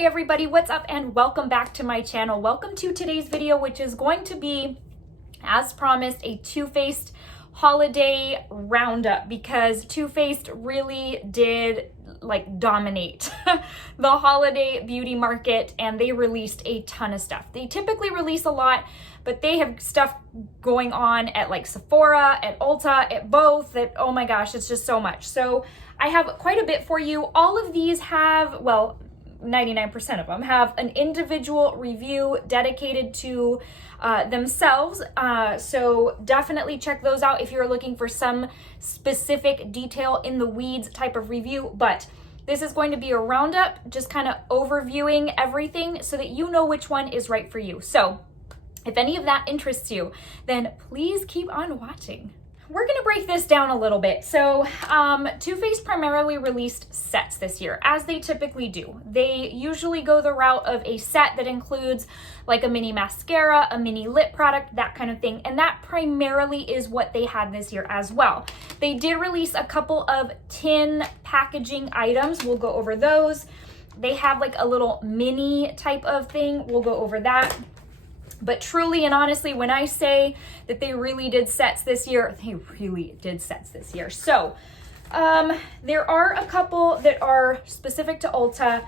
Hey everybody, what's up and welcome back to my channel. Welcome to today's video, which is going to be, as promised, a Too Faced holiday roundup, because Too Faced really did dominate the holiday beauty market, and they released a ton of stuff. They typically release a lot, but they have stuff going on at Sephora, at Ulta, at both, that, oh my gosh, it's just so much. So I have quite a bit for you. All of these have, well, 99% of them have an individual review dedicated to themselves. So definitely check those out if you're looking for some specific detail in the weeds type of review. But this is going to be a roundup, just kind of overviewing everything so that you know which one is right for you. So if any of that interests you, then please keep on watching. We're gonna break this down a little bit. So Too Faced primarily released sets this year, as they typically do. They usually go the route of a set that includes like a mini mascara, a mini lip product, that kind of thing. And that primarily is what they had this year as well. They did release a couple of tin packaging items. We'll go over those. They have like a little mini type of thing. We'll go over that. But truly and honestly, when I say that they really did sets this year, they really did sets this year. So there are a couple that are specific to Ulta,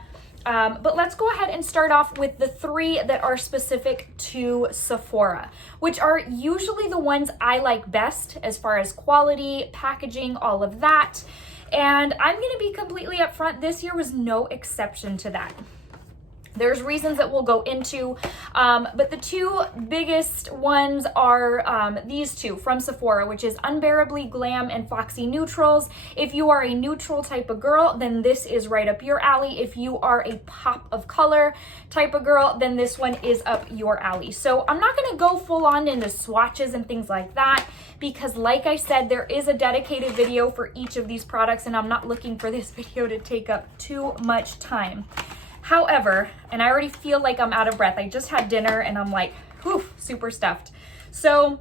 but let's go ahead and start off with the three that are specific to Sephora, which are usually the ones I like best as far as quality, packaging, all of that. And I'm gonna be completely upfront, this year was no exception to that. There's reasons that we'll go into, but the two biggest ones are these two from Sephora, which is Unbearably Glam and Foxy Neutrals. If you are a neutral type of girl, then this is right up your alley. If you are a pop of color type of girl, then this one is up your alley. So I'm not gonna go full on into swatches and things like that, because like I said, there is a dedicated video for each of these products, and I'm not looking for this video to take up too much time. However, and I already feel like I'm out of breath. I just had dinner and I'm like, whew, super stuffed. So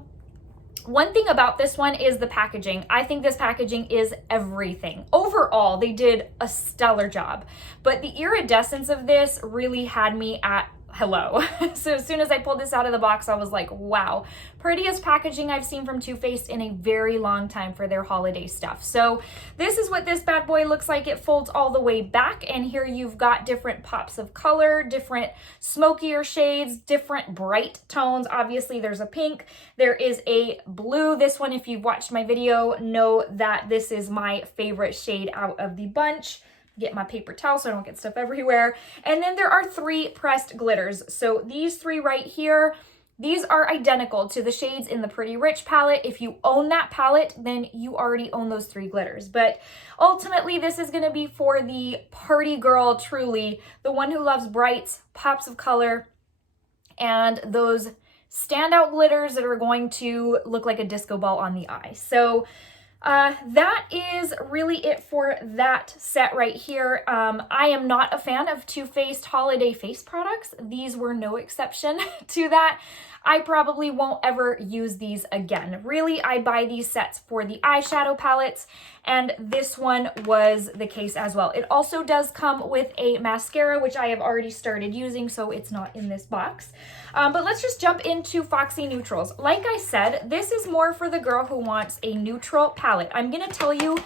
one thing about this one is the packaging. I think this packaging is everything. Overall, they did a stellar job, but the iridescence of this really had me at hello. So as soon as I pulled this out of the box, I was like, wow, prettiest packaging I've seen from Too Faced in a very long time for their holiday stuff. So this is what this bad boy looks like. It folds all the way back, and here you've got different pops of color, different smokier shades, different bright tones. Obviously there's a pink, there is a blue. This one, if you've watched my video, know that this is my favorite shade out of the bunch. Get my paper towel so I don't get stuff everywhere. And then there are three pressed glitters. So these three right here, these are identical to the shades in the Pretty Rich palette. If you own that palette, then you already own those three glitters. But ultimately, this is gonna be for the party girl, truly, the one who loves brights, pops of color, and those standout glitters that are going to look like a disco ball on the eye. So that is really it for that set right here. I am not a fan of Too Faced holiday face products. These were no exception to that. I probably won't ever use these again. Really, I buy these sets for the eyeshadow palettes, and this one was the case as well. It also does come with a mascara, which I have already started using, so it's not in this box. But let's just jump into Foxy Neutrals. Like I said, this is more for the girl who wants a neutral palette. I'm gonna tell you,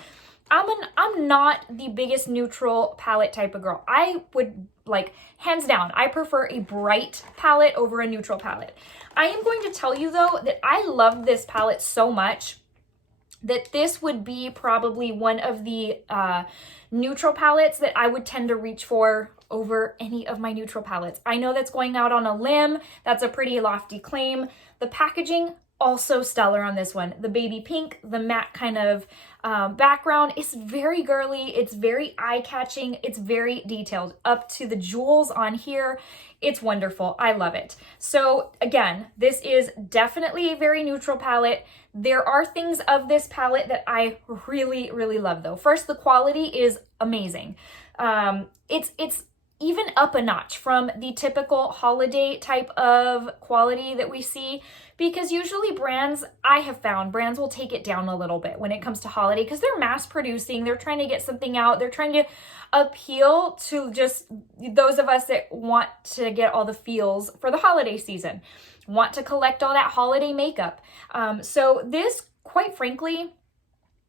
I'm not the biggest neutral palette type of girl. I would, hands down, I prefer a bright palette over a neutral palette. I am going to tell you though that I love this palette so much that this would be probably one of the neutral palettes that I would tend to reach for over any of my neutral palettes. I know that's going out on a limb. That's a pretty lofty claim. The packaging, also stellar on this one. The baby pink, the matte kind of background, it's very girly, it's very eye-catching, it's very detailed. Up to the jewels on here, it's wonderful. I love it. So again, this is definitely a very neutral palette. There are things of this palette that I really, really love though. First, the quality is amazing. It's even up a notch from the typical holiday type of quality that we see, because usually I have found brands will take it down a little bit when it comes to holiday because they're mass producing, they're trying to get something out, they're trying to appeal to just those of us that want to get all the feels for the holiday season, want to collect all that holiday makeup. So this, quite frankly,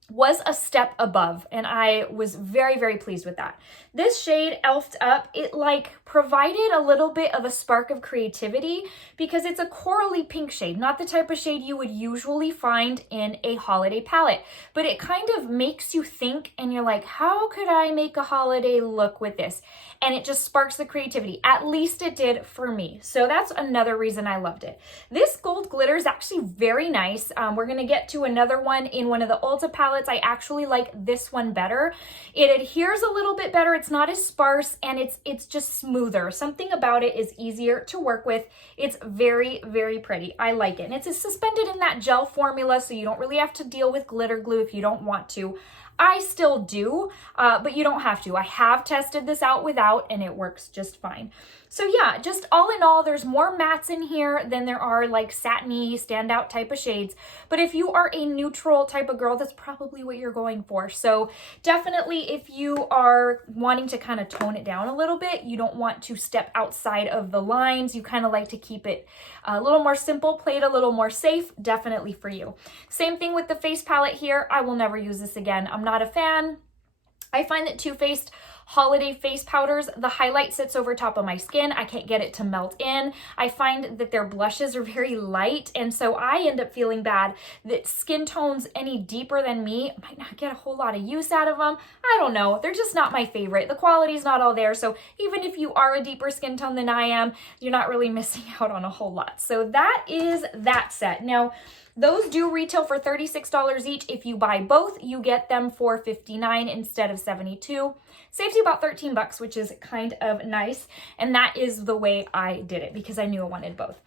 was a step above, and I was very, very pleased with that. This shade, Elfed Up, it like provided a little bit of a spark of creativity because it's a corally pink shade, not the type of shade you would usually find in a holiday palette, but it kind of makes you think and you're like, how could I make a holiday look with this? And it just sparks the creativity. At least it did for me. So that's another reason I loved it. This gold glitter is actually very nice. We're gonna get to another one in one of the Ulta palettes. I actually like this one better. It adheres a little bit better. It's not as sparse, and it's just smoother. Something about it is easier to work with. It's very, very pretty. I like it. And it's suspended in that gel formula, so you don't really have to deal with glitter glue if you don't want to. I still do, but you don't have to. I have tested this out without, and it works just fine. So yeah, just all in all, there's more mattes in here than there are like satiny standout type of shades. But if you are a neutral type of girl, that's probably what you're going for. So definitely if you are wanting to kind of tone it down a little bit, you don't want to step outside of the lines, you kind of like to keep it a little more simple, play it a little more safe, definitely for you. Same thing with the face palette here. I will never use this again. I'm not a fan. I find that Too Faced holiday face powders, the highlight sits over top of my skin. I can't get it to melt in. I find that their blushes are very light, and so I end up feeling bad that skin tones any deeper than me might not get a whole lot of use out of them. I don't know. They're just not my favorite. The quality's not all there, so even if you are a deeper skin tone than I am, you're not really missing out on a whole lot. So that is that set. Now, those do retail for $36 each. If you buy both, you get them for $59 instead of $72. Saves you about 13 bucks, which is kind of nice. And that is the way I did it because I knew I wanted both.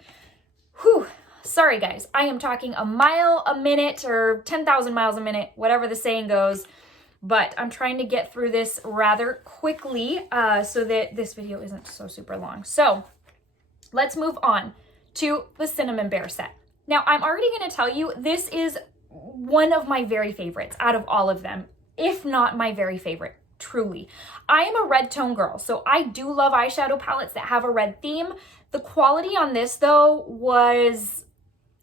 Whew. Sorry guys, I am talking a mile a minute or 10,000 miles a minute, whatever the saying goes. But I'm trying to get through this rather quickly so that this video isn't so super long. So let's move on to the Cinnamon Bear set. Now, I'm already going to tell you, this is one of my very favorites out of all of them, if not my very favorite, truly. I am a red tone girl, so I do love eyeshadow palettes that have a red theme. The quality on this, though, was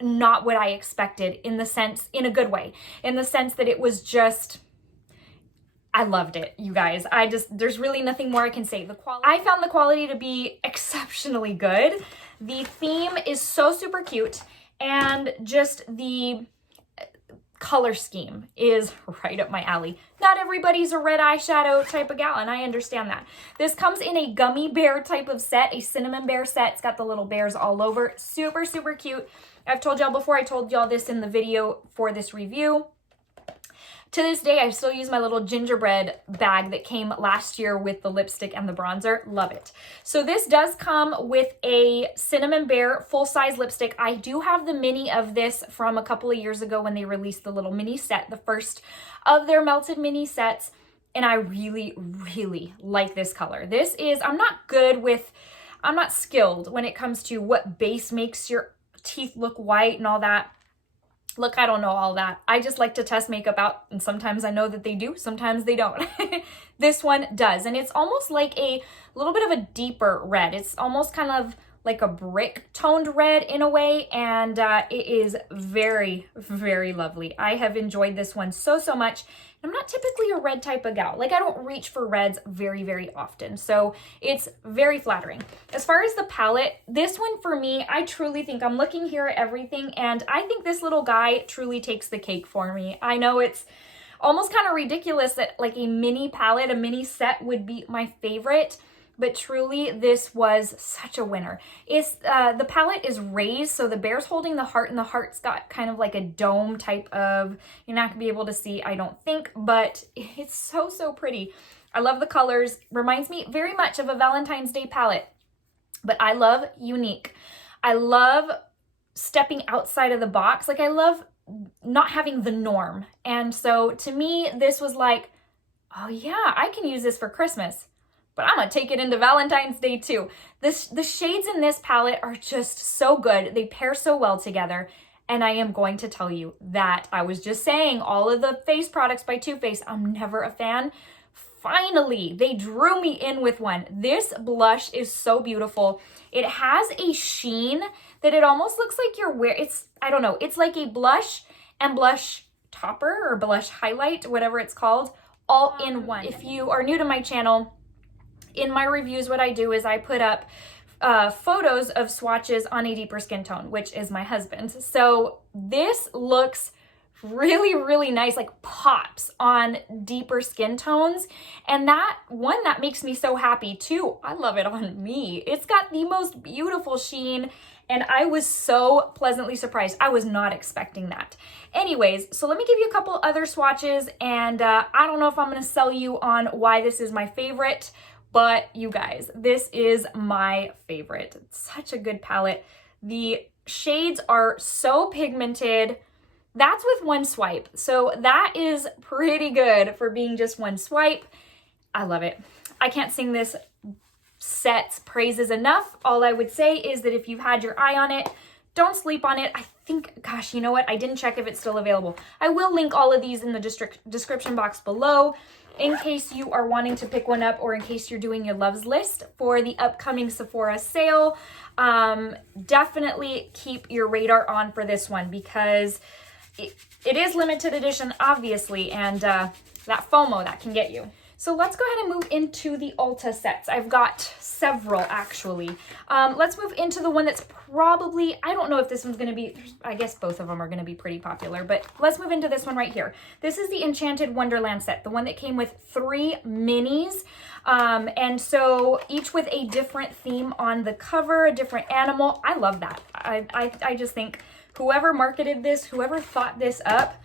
not what I expected in a good way, in the sense that it was just, I loved it, you guys. There's really nothing more I can say. I found the quality to be exceptionally good. The theme is so super cute. And just the color scheme is right up my alley. Not everybody's a red eyeshadow type of gal, and I understand that. This comes in a gummy bear type of set, a cinnamon bear set. It's got the little bears all over. Super, super cute. I've told y'all before, I told y'all this in the video for this review. To this day, I still use my little gingerbread bag that came last year with the lipstick and the bronzer. Love it. So this does come with a Cinnamon Bear full-size lipstick. I do have the mini of this from a couple of years ago when they released the little mini set, the first of their melted mini sets, and I really, really like this color. I'm not skilled when it comes to what base makes your teeth look white and all that. Look, I don't know all that. I just like to test makeup out, and sometimes I know that they do, sometimes they don't. This one does, and it's almost like a little bit of a deeper red. It's almost kind of like a brick toned red in a way, and it is very, very lovely. I have enjoyed this one so, so much. I'm not typically a red type of gal. Like, I don't reach for reds very, very often, so it's very flattering. As far as the palette, this one for me, I truly think, I'm looking here at everything, and I think this little guy truly takes the cake for me. I know it's almost kind of ridiculous that like a mini palette, a mini set would be my favorite, but truly this was such a winner. The palette is raised, so the bear's holding the heart, and the heart's got kind of like a dome type of, you're not gonna be able to see, I don't think, but it's so, so pretty. I love the colors. Reminds me very much of a Valentine's Day palette, but I love unique. I love stepping outside of the box. Like, I love not having the norm. And so to me, this was like, oh yeah, I can use this for Christmas. but I'm gonna take it into Valentine's Day too. The shades in this palette are just so good. They pair so well together. And I am going to tell you that I was just saying all of the face products by Too Faced, I'm never a fan. Finally, they drew me in with one. This blush is so beautiful. It has a sheen that it almost looks like you're wearing, I don't know, it's like a blush and blush topper or blush highlight, whatever it's called, all in one. If you are new to my channel, in my reviews, what I do is I put up photos of swatches on a deeper skin tone, which is my husband's. So this looks really, really nice, like pops on deeper skin tones. And that makes me so happy too. I love it on me. It's got the most beautiful sheen. And I was so pleasantly surprised. I was not expecting that. Anyways, so let me give you a couple other swatches. And I don't know if I'm going to sell you on why this is my favorite, but you guys, this is my favorite. It's such a good palette. The shades are so pigmented. That's with one swipe. So that is pretty good for being just one swipe. I love it. I can't sing this set's praises enough. All I would say is that if you've had your eye on it, don't sleep on it. I think, gosh, you know what? I didn't check if it's still available. I will link all of these in the description box below in case you are wanting to pick one up or in case you're doing your loves list for the upcoming Sephora sale. Definitely keep your radar on for this one because it is limited edition, obviously, and that FOMO that can get you. So let's go ahead and move into the Ulta sets. I've got several, actually. Let's move into the one that's probably, I don't know if this one's going to be, I guess both of them are going to be pretty popular, but let's move into this one right here. This is the Enchanted Wonderland set, the one that came with 3 minis. And so each with a different theme on the cover, a different animal. I love that. I just think whoever marketed this, whoever thought this up,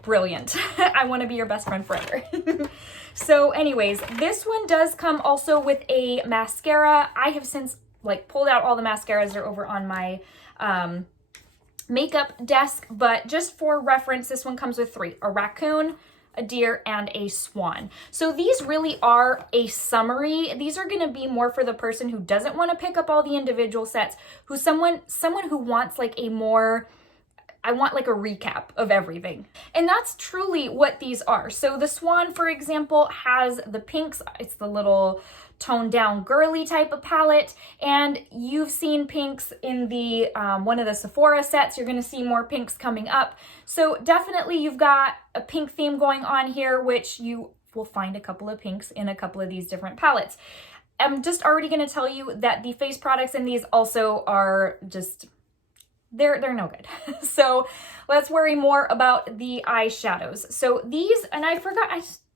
brilliant. I want to be your best friend forever. So anyways, this one does come also with a mascara. I have since pulled out all the mascaras. They're over on my makeup desk, but just for reference, this one comes with 3, a raccoon, a deer, and a swan. So these really are a summary. These are going to be more for the person who doesn't want to pick up all the individual sets, someone who wants a more, I want a recap of everything. And that's truly what these are. So the swan, for example, has the pinks. It's the little toned down girly type of palette. And you've seen pinks in the one of the Sephora sets. You're gonna see more pinks coming up. So definitely you've got a pink theme going on here, which you will find a couple of pinks in a couple of these different palettes. I'm just already gonna tell you that the face products in these also are just, they're no good. So let's worry more about the eyeshadows. So these, and I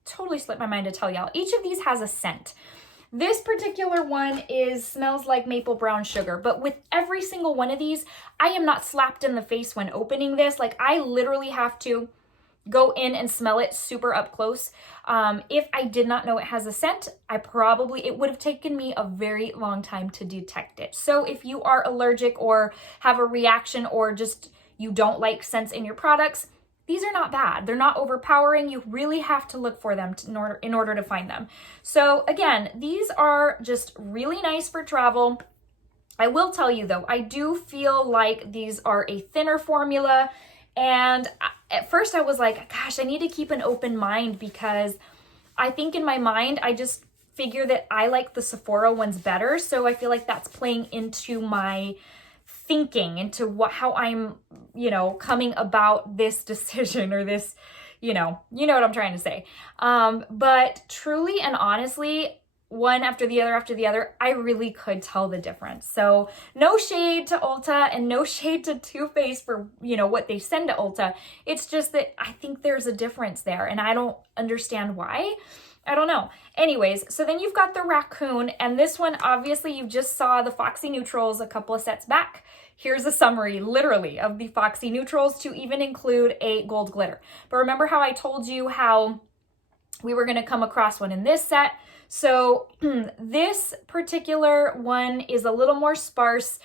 totally slipped my mind to tell y'all, each of these has a scent. This particular one smells like maple brown sugar, but with every single one of these, I am not slapped in the face when opening this. I literally have to go in and smell it super up close. If I did not know it has a scent, it would have taken me a very long time to detect it. So if you are allergic or have a reaction or just you don't like scents in your products, these are not bad. They're not overpowering. You really have to look for them in order to find them. So again, these are just really nice for travel. I will tell you though, I do feel like these are a thinner formula. And at first I was like, gosh, I need to keep an open mind because I think in my mind, I just figure that I like the Sephora ones better. So I feel like that's playing into my thinking, into how I'm, coming about this decision or this, you know what I'm trying to say. But truly and honestly, one after the other, I really could tell the difference. So no shade to Ulta and no shade to Too Faced for, what they send to Ulta. It's just that I think there's a difference there and I don't understand why. I don't know. Anyways, so then you've got the raccoon, and this one, obviously you just saw the Foxy Neutrals a couple of sets back. Here's a summary, literally, of the Foxy Neutrals to even include a gold glitter. But remember how I told you how we were gonna come across one in this set? So this particular one is a little more sparse.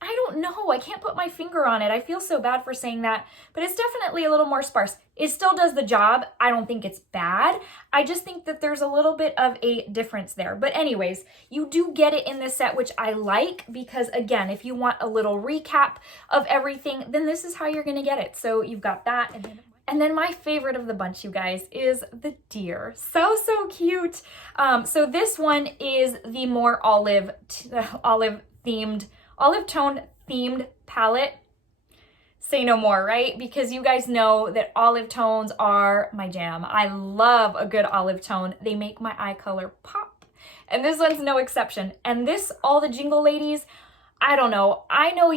I don't know. I can't put my finger on it. I feel so bad for saying that, but it's definitely a little more sparse. It still does the job. I don't think it's bad. I just think that there's a little bit of a difference there. But anyways, you do get it in this set, which I like because, again, if you want a little recap of everything, then this is how you're going to get it. So you've got that. And then my favorite of the bunch, you guys, is the deer. So cute. So this one is the more olive tone themed palette. Say no more, right? Because you guys know that olive tones are my jam. I love a good olive tone. They make my eye color pop. And this one's no exception. And this, all the jingle ladies, I don't know. I know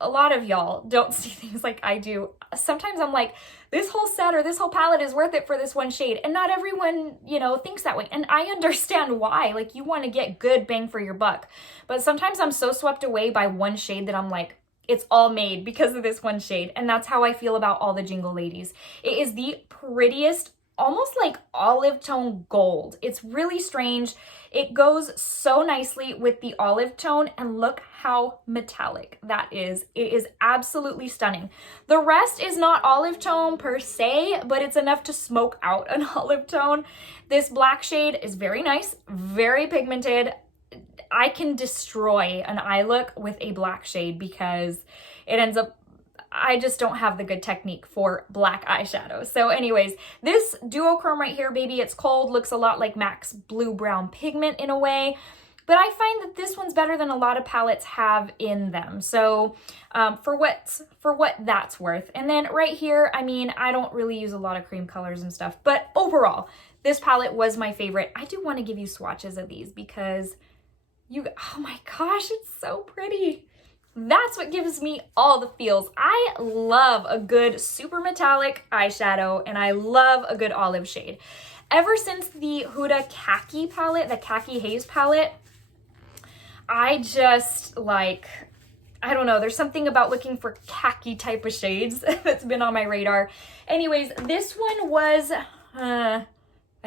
a lot of y'all don't see things like I do. Sometimes I'm like, this whole set or this whole palette is worth it for this one shade. And not everyone, thinks that way. And I understand why. Like, you want to get good bang for your buck. But sometimes I'm so swept away by one shade that I'm like, it's all made because of this one shade. And that's how I feel about all the jingle ladies. It is the prettiest, almost like olive tone gold. It's really strange. It goes so nicely with the olive tone, and look how metallic that is. It is absolutely stunning. The rest is not olive tone per se, but it's enough to smoke out an olive tone. This black shade is very nice, very pigmented. I can destroy an eye look with a black shade because it ends up, I just don't have the good technique for black eyeshadow. So anyways, this duochrome right here, baby, it's cold, looks a lot like MAC's Blue Brown Pigment in a way, but I find that this one's better than a lot of palettes have in them. So for what that's worth. And then right here, I mean, I don't really use a lot of cream colors and stuff, but overall, this palette was my favorite. I do want to give you swatches of these because oh my gosh, it's so pretty. That's what gives me all the feels. I love a good super metallic eyeshadow, and I love a good olive shade. Ever since the Huda Khaki palette, the Khaki Haze palette, I just like, I don't know, there's something about looking for khaki type of shades that's been on my radar. Anyways, this one was, I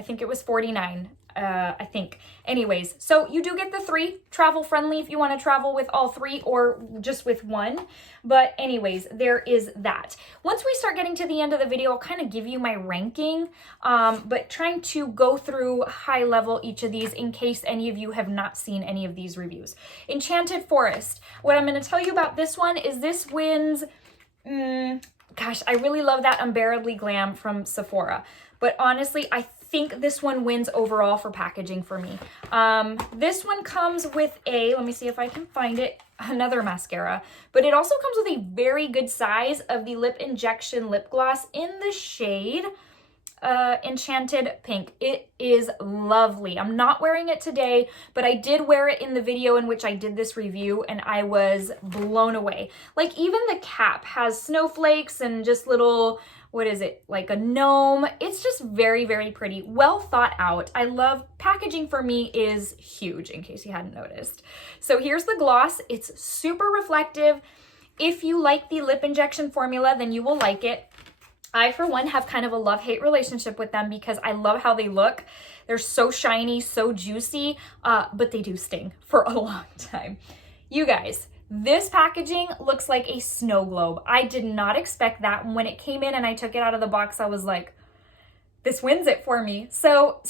think it was $49. I think. Anyways, so you do get the 3, travel friendly if you want to travel with all 3 or just with 1. But anyways, there is that. Once we start getting to the end of the video, I'll kind of give you my ranking, but trying to go through high level each of these in case any of you have not seen any of these reviews. Enchanted Forest. What I'm going to tell you about this one is this wins, gosh, I really love that Unbearably Glam from Sephora. But honestly, I think this one wins overall for packaging for me. This one comes with let me see if I can find it, another mascara, but it also comes with a very good size of the Lip Injection lip gloss in the shade Enchanted Pink. It is lovely. I'm not wearing it today, but I did wear it in the video in which I did this review, and I was blown away. Like, even the cap has snowflakes and just little, what is it, like a gnome. It's just very, very pretty, well thought out. I love packaging. For me is huge, in case you hadn't noticed. So here's the gloss. It's super reflective. If you like the Lip Injection formula, then you will like it. I, for one, have kind of a love-hate relationship with them because I love how they look. They're so shiny, so juicy, but they do sting for a long time. You guys, this packaging looks like a snow globe. I did not expect that. When it came in and I took it out of the box, I was like, this wins it for me. So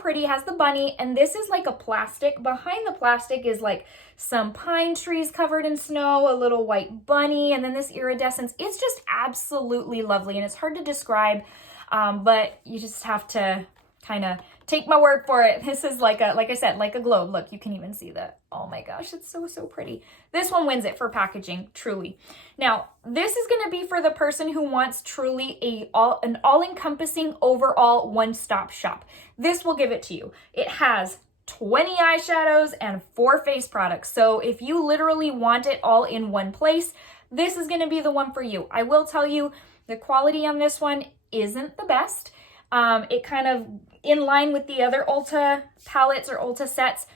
pretty. Has the bunny, and this is like a plastic. Behind the plastic is like some pine trees covered in snow, a little white bunny, and then this iridescence. It's just absolutely lovely, and it's hard to describe, but you just have to kind of take my word for it. This is like I said, like a globe. Look, you can even see that. Oh my gosh, it's so pretty. This one wins it for packaging, truly. Now, this is going to be for the person who wants truly an all-encompassing overall one-stop shop. This will give it to you. It has 20 eyeshadows and 4 face products. So if you literally want it all in one place, this is going to be the one for you. I will tell you, the quality on this one isn't the best. It kind of in line with the other Ulta palettes or Ulta sets.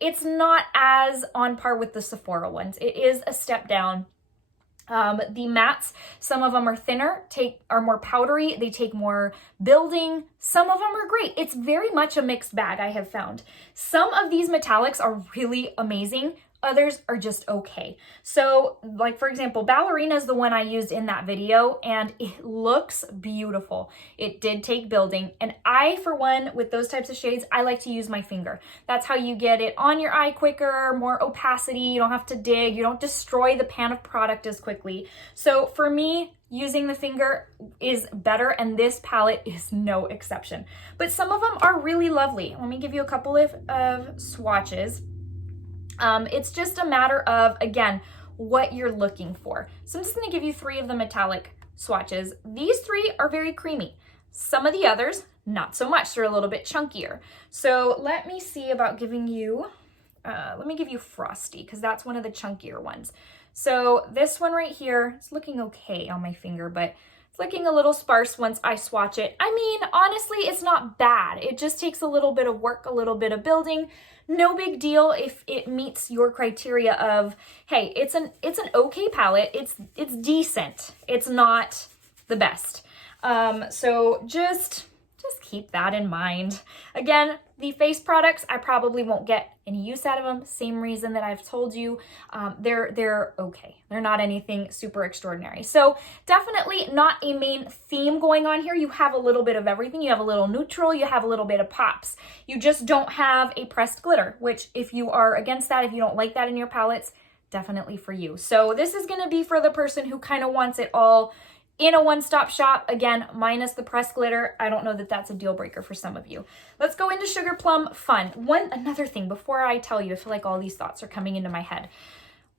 It's not as on par with the Sephora ones. It is a step down. The mattes, some of them are thinner, are more powdery. They take more building. Some of them are great. It's very much a mixed bag, I have found. Some of these metallics are really amazing. Others are just okay. So like for example, Ballerina is the one I used in that video and it looks beautiful. It did take building, and I, for one, with those types of shades, I like to use my finger. That's how you get it on your eye quicker, more opacity, you don't have to dig, you don't destroy the pan of product as quickly. So for me, using the finger is better, and this palette is no exception. But some of them are really lovely. Let me give you a couple of swatches. It's just a matter of, again, what you're looking for. So I'm just gonna give you 3 of the metallic swatches. These 3 are very creamy. Some of the others, not so much. They're a little bit chunkier. So let me see about giving you, let me give you Frosty, because that's one of the chunkier ones. So this one right here, it's looking okay on my finger, but it's looking a little sparse once I swatch it. I mean, honestly, it's not bad. It just takes a little bit of work, a little bit of building. No big deal if it meets your criteria of, hey, it's an okay palette. It's decent. It's not the best. So just keep that in mind. Again, the face products, I probably won't get any use out of them. Same reason that I've told you, they're okay. They're not anything super extraordinary. So definitely not a main theme going on here. You have a little bit of everything. You have a little neutral, you have a little bit of pops. You just don't have a pressed glitter, which if you are against that, if you don't like that in your palettes, definitely for you. So this is gonna be for the person who kind of wants it all in a one-stop shop, again, minus the pressed glitter. I don't know that that's a deal breaker for some of you. Let's go into Sugarplum Fun. Another thing before I tell you, I feel like all these thoughts are coming into my head.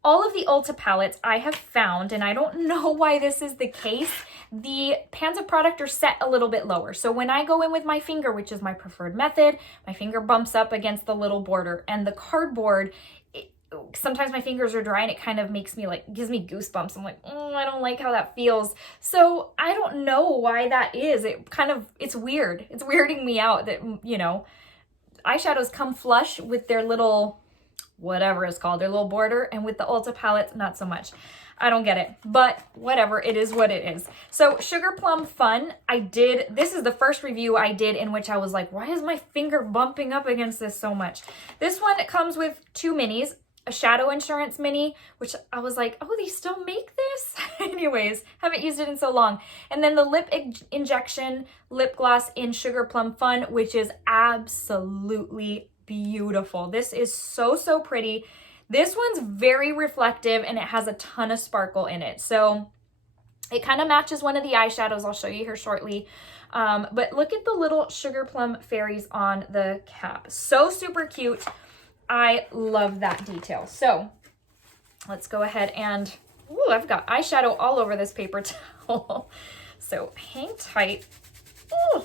All of the Ulta palettes I have found, and I don't know why this is the case, the pans of product are set a little bit lower. So when I go in with my finger, which is my preferred method, my finger bumps up against the little border, and the cardboard, sometimes my fingers are dry and it kind of makes me gives me goosebumps. I'm like, I don't like how that feels. So I don't know why that is. It's weird. It's weirding me out that, you know, eyeshadows come flush with their little, whatever it's called, their little border, and with the Ulta palettes, not so much. I don't get it, but whatever, it is what it is. So Sugarplum Fun, this is the first review I did in which I was like, why is my finger bumping up against this so much? This one comes with 2 minis. A Shadow Insurance mini, which I was like, oh, they still make this? Anyways, haven't used it in so long. And then the Lip Injection lip gloss in Sugarplum Fun, which is absolutely beautiful. This is so, so pretty. This one's very reflective and it has a ton of sparkle in it. So it kind of matches one of the eyeshadows. I'll show you here shortly. But look at the little Sugarplum fairies on the cap. So super cute. I love that detail. So let's go ahead and, ooh, I've got eyeshadow all over this paper towel. So hang tight. Ooh,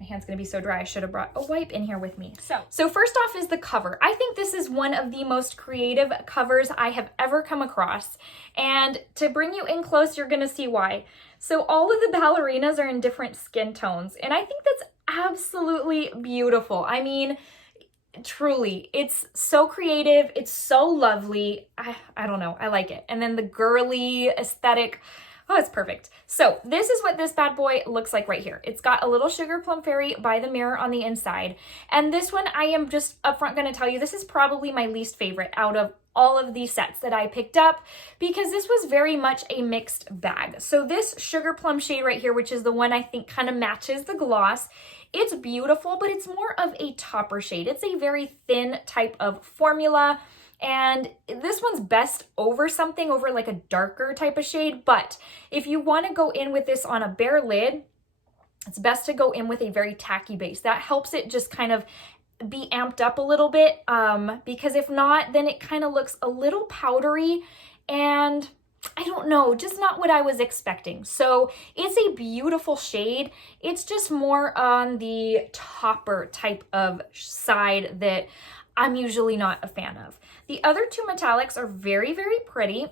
my hand's gonna be so dry. I should have brought a wipe in here with me. So first off is the cover. I think this is one of the most creative covers I have ever come across. And to bring you in close, you're gonna see why. So all of the ballerinas are in different skin tones. And I think that's absolutely beautiful. I mean, truly, it's so creative. It's so lovely. I don't know. I like it. And then the girly aesthetic. Oh, it's perfect. So this is what this bad boy looks like right here. It's got a little Sugarplum fairy by the mirror on the inside. And this one, I am just upfront going to tell you, this is probably my least favorite out of all of these sets that I picked up, because this was very much a mixed bag. So this Sugarplum shade right here, which is the one I think kind of matches the gloss, it's beautiful, but it's more of a topper shade. It's a very thin type of formula. And this one's best over something, over like a darker type of shade. But if you want to go in with this on a bare lid, it's best to go in with a very tacky base. That helps it just kind of be amped up a little bit, because if not, then it kind of looks a little powdery and I don't know, just not what I was expecting. So it's a beautiful shade. It's just more on the topper type of side that I'm usually not a fan of. The other 2 metallics are very, very pretty,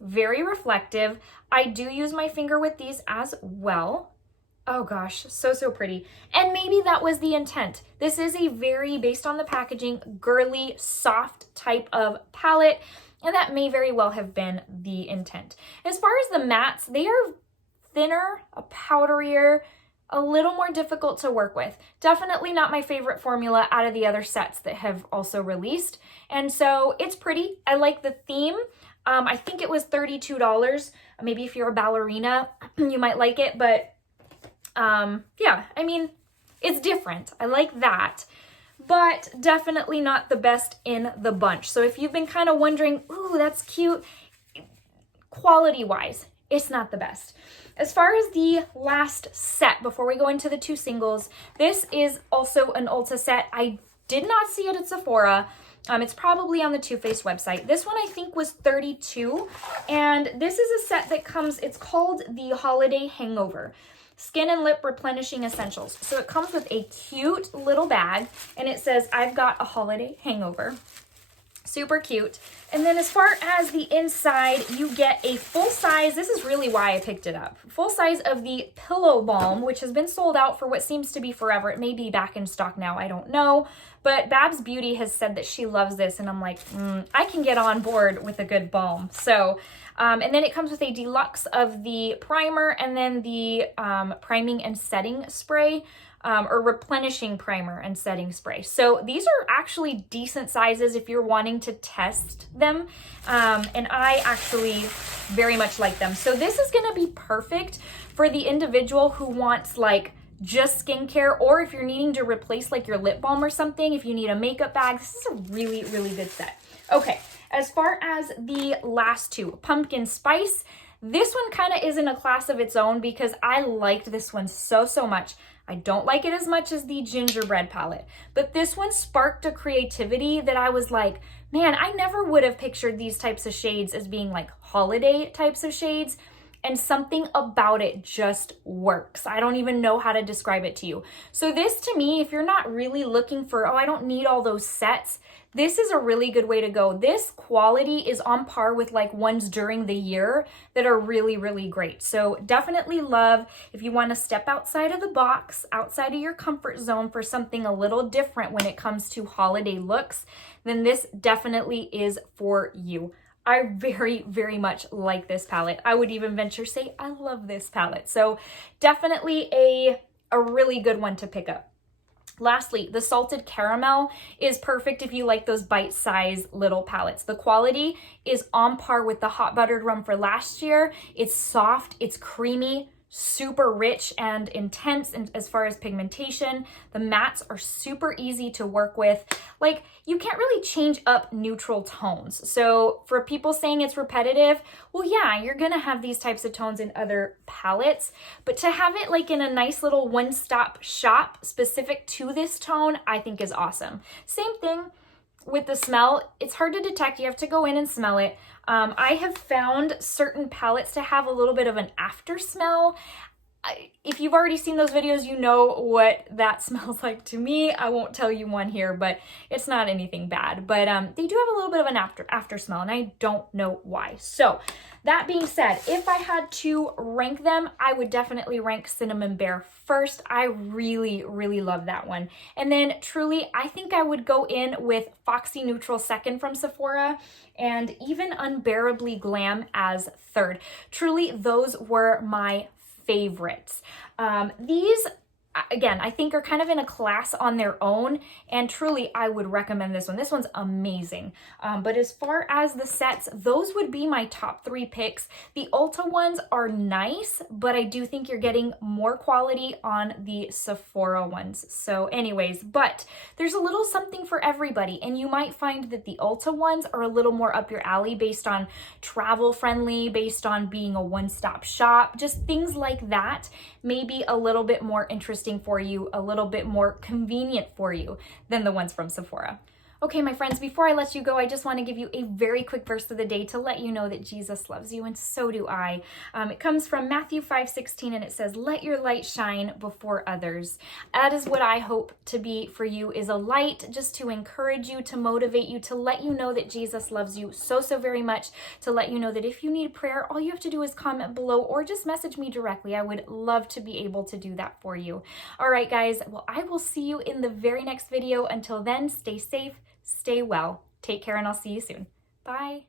very reflective. I do use my finger with these as well. Oh gosh, so, so pretty. And maybe that was the intent. This is a very, based on the packaging, girly, soft type of palette. And that may very well have been the intent. As far as the mattes, they are thinner, a powderier, a little more difficult to work with. Definitely not my favorite formula out of the other sets that have also released. And so it's pretty. I like the theme. I think it was $32. Maybe if you're a ballerina, you might like it, but yeah, I mean, it's different. I like that, but definitely not the best in the bunch. So if you've been kind of wondering, ooh, that's cute, quality-wise, it's not the best. As far as the last set, before we go into the two singles, this is also an Ulta set. I did not see it at Sephora. It's probably on the Too Faced website. This one I think was $32, and this is a set that comes, it's called the Holiday Hangover. Skin and Lip Replenishing Essentials. So it comes with a cute little bag, and it says, I've got a holiday hangover. Super cute. And then as far as the inside, you get a full size, this is really why I picked it up, full size of the Pillow Balm, which has been sold out for what seems to be forever. It may be back in stock now, I don't know. But Babs Beauty has said that she loves this, and I'm like, I can get on board with a good balm. So, and then it comes with a deluxe of the primer, and then the priming and setting spray, or replenishing primer and setting spray. So these are actually decent sizes if you're wanting to test them. And I actually very much like them. So this is gonna be perfect for the individual who wants like just skincare, or if you're needing to replace like your lip balm or something, if you need a makeup bag, this is a really, really good set. Okay, as far as the last two, Pumpkin Spice, this one kind of is in a class of its own because I liked this one so much. I don't like it as much as the gingerbread palette, but this one sparked a creativity that I was like, man, I never would have pictured these types of shades as being like holiday types of shades, and something about it just works. I don't even know how to describe it to you. So this to me, if you're not really looking for, oh, I don't need all those sets, this is a really good way to go. This quality is on par with like ones during the year that are really, really great. So definitely love if you want to step outside of the box, outside of your comfort zone for something a little different when it comes to holiday looks, then this definitely is for you. I very, very much like this palette. I would even venture say I love this palette. So definitely a really good one to pick up. Lastly, the Salted Caramel is perfect if you like those bite-sized little palettes. The quality is on par with the Hot Buttered Rum for last year. It's soft, it's creamy, super rich and intense and as far as pigmentation. The mattes are super easy to work with. Like, you can't really change up neutral tones. So for people saying it's repetitive, well, yeah, you're gonna have these types of tones in other palettes, but to have it like in a nice little one-stop shop specific to this tone, I think is awesome. Same thing with the smell. It's hard to detect. You have to go in and smell it. I have found certain palettes to have a little bit of an after smell. If you've already seen those videos, you know what that smells like to me. I won't tell you one here, but it's not anything bad. But they do have a little bit of an after smell, and I don't know why. So that being said, if I had to rank them, I would definitely rank Cinnamon Bear first. I really, really love that one. And then truly, I think I would go in with Foxy Neutrals second from Sephora, and even Unbearably Glam as third. Truly, those were my favorites. These, again, I think are kind of in a class on their own, and truly I would recommend this one. This one's amazing. But as far as the sets, those would be my top 3 picks. The Ulta ones are nice, but I do think you're getting more quality on the Sephora ones. So anyways, but there's a little something for everybody, and you might find that the Ulta ones are a little more up your alley based on travel friendly, based on being a one-stop shop, just things like that may be a little bit more interesting for you, a little bit more convenient for you than the ones from Sephora. Okay, my friends, before I let you go, I just want to give you a very quick verse of the day to let you know that Jesus loves you, and so do I. It comes from Matthew 5:16, and it says, "Let your light shine before others." That is what I hope to be for you, is a light just to encourage you, to motivate you, to let you know that Jesus loves you so very much, to let you know that if you need prayer, all you have to do is comment below or just message me directly. I would love to be able to do that for you. All right, guys, well, I will see you in the very next video. Until then, stay safe, stay well, take care, and I'll see you soon. Bye.